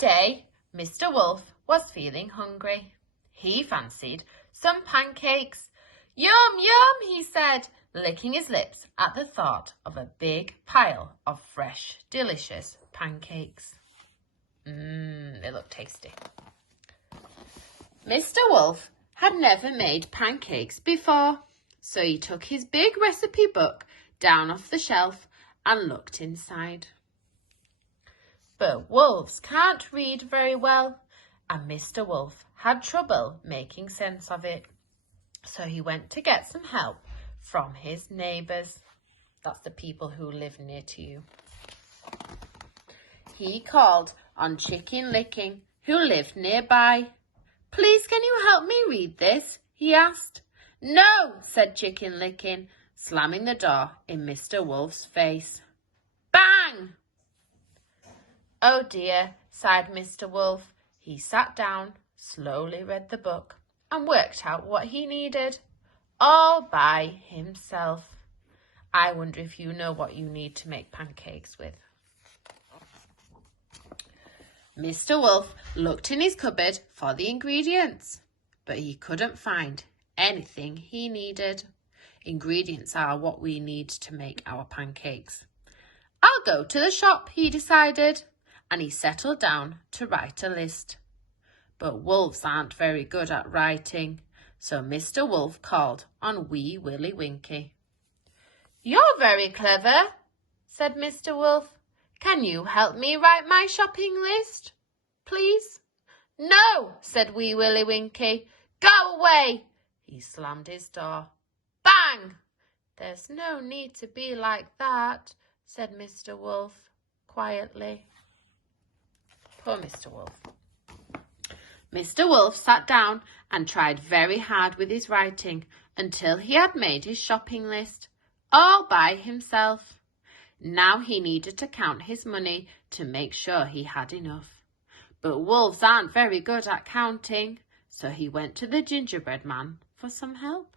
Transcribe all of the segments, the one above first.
day, Mr. Wolfe was feeling hungry. He fancied some pancakes. Yum, yum, he said, licking his lips at the thought of a big pile of fresh, delicious pancakes. They look tasty. Mr. Wolfe had never made pancakes before, so he took his big recipe book down off the shelf and looked inside. But wolves can't read very well, and Mr. Wolfe had trouble making sense of it. So he went to get some help from his neighbours. That's the people who live near to you. He called on Chicken Licking, who lived nearby. "Please, can you help me read this?" he asked. "No," said Chicken Licking, slamming the door in Mr. Wolfe's face. Bang! "Oh dear," sighed Mr. Wolfe. He sat down, slowly read the book, and worked out what he needed, all by himself. I wonder if you know what you need to make pancakes with. Mr. Wolfe looked in his cupboard for the ingredients, but he couldn't find anything he needed. Ingredients are what we need to make our pancakes. "I'll go to the shop," he decided, and he settled down to write a list. But wolves aren't very good at writing, so Mr. Wolfe called on Wee Willie Winkie. "You're very clever," said Mr. Wolfe. "Can you help me write my shopping list, please?" "No," said Wee Willie Winkie. "Go away." He slammed his door. Bang! "There's no need to be like that," said Mr. Wolfe quietly. Poor Mr. Wolfe. Mr. Wolfe sat down and tried very hard with his writing until he had made his shopping list, all by himself. Now he needed to count his money to make sure he had enough. But wolves aren't very good at counting, so he went to the gingerbread man for some help.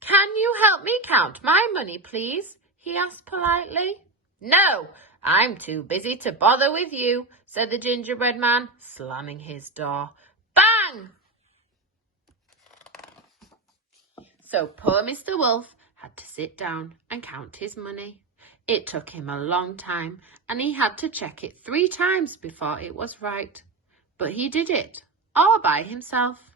"Can you help me count my money, please?" he asked politely. "No, I'm too busy to bother with you," said the gingerbread man, slamming his door. Bang! So poor Mr. Wolfe had to sit down and count his money. It took him a long time, and he had to check it 3 times before it was right. But he did it, all by himself.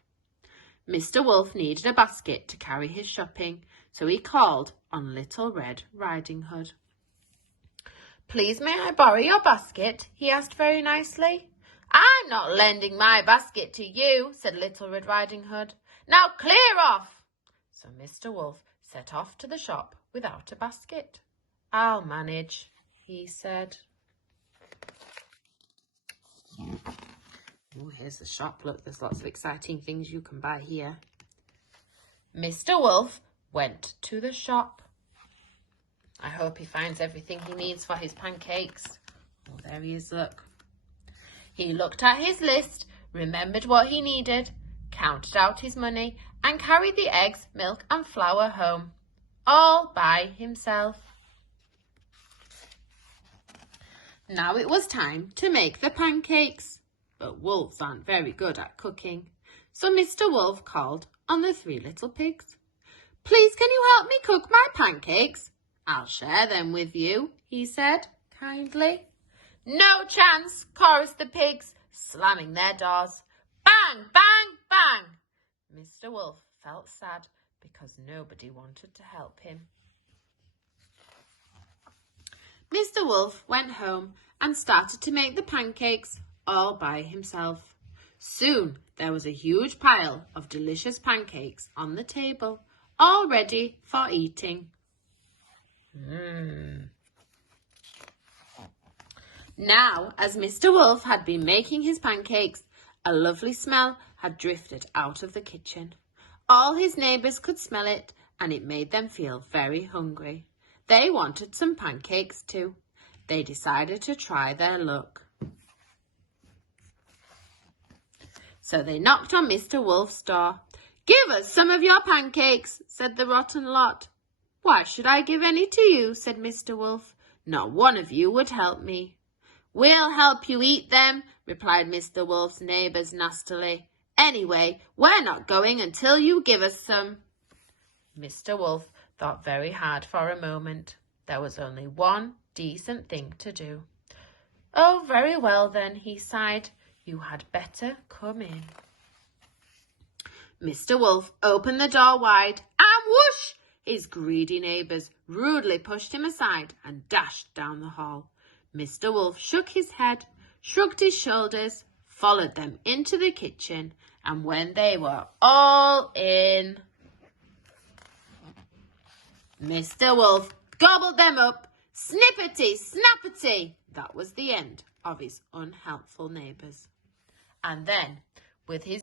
Mr. Wolfe needed a basket to carry his shopping, so he called on Little Red Riding Hood. "Please, may I borrow your basket?" he asked very nicely. "I'm not lending my basket to you," said Little Red Riding Hood. "Now clear off." So Mr. Wolfe set off to the shop without a basket. "I'll manage," he said. Oh, here's the shop. Look, there's lots of exciting things you can buy here. Mr. Wolfe went to the shop. I hope he finds everything he needs for his pancakes. Oh, there he is, look. He looked at his list, remembered what he needed, counted out his money, and carried the eggs, milk, and flour home, all by himself. Now it was time to make the pancakes. But wolves aren't very good at cooking, so Mr. Wolfe called on the 3 little pigs. "Please, can you help me cook my pancakes?" "I'll share them with you," he said kindly. "No chance," chorused the pigs, slamming their doors. Bang, bang, bang! Mr. Wolfe felt sad because nobody wanted to help him. Mr. Wolfe went home and started to make the pancakes all by himself. Soon there was a huge pile of delicious pancakes on the table, all ready for eating. Now, as Mr. Wolfe had been making his pancakes, a lovely smell had drifted out of the kitchen. All his neighbours could smell it, and it made them feel very hungry. They wanted some pancakes too. They decided to try their luck. So they knocked on Mr. Wolfe's door. "Give us some of your pancakes," said the rotten lot. "Why should I give any to you?" said Mr. Wolfe. "Not one of you would help me." "We'll help you eat them," replied Mr. Wolf's neighbours nastily. "Anyway, we're not going until you give us some." Mr. Wolf thought very hard for a moment. There was only one decent thing to do. "Oh, very well then," he sighed. "You had better come in." Mr. Wolf opened the door wide, and whoosh! His greedy neighbours rudely pushed him aside and dashed down the hall. Mr. Wolf shook his head, shrugged his shoulders, followed them into the kitchen, and when they were all in, Mr. Wolf gobbled them up, snippety, snappety. That was the end of his unhelpful neighbours. And then, with his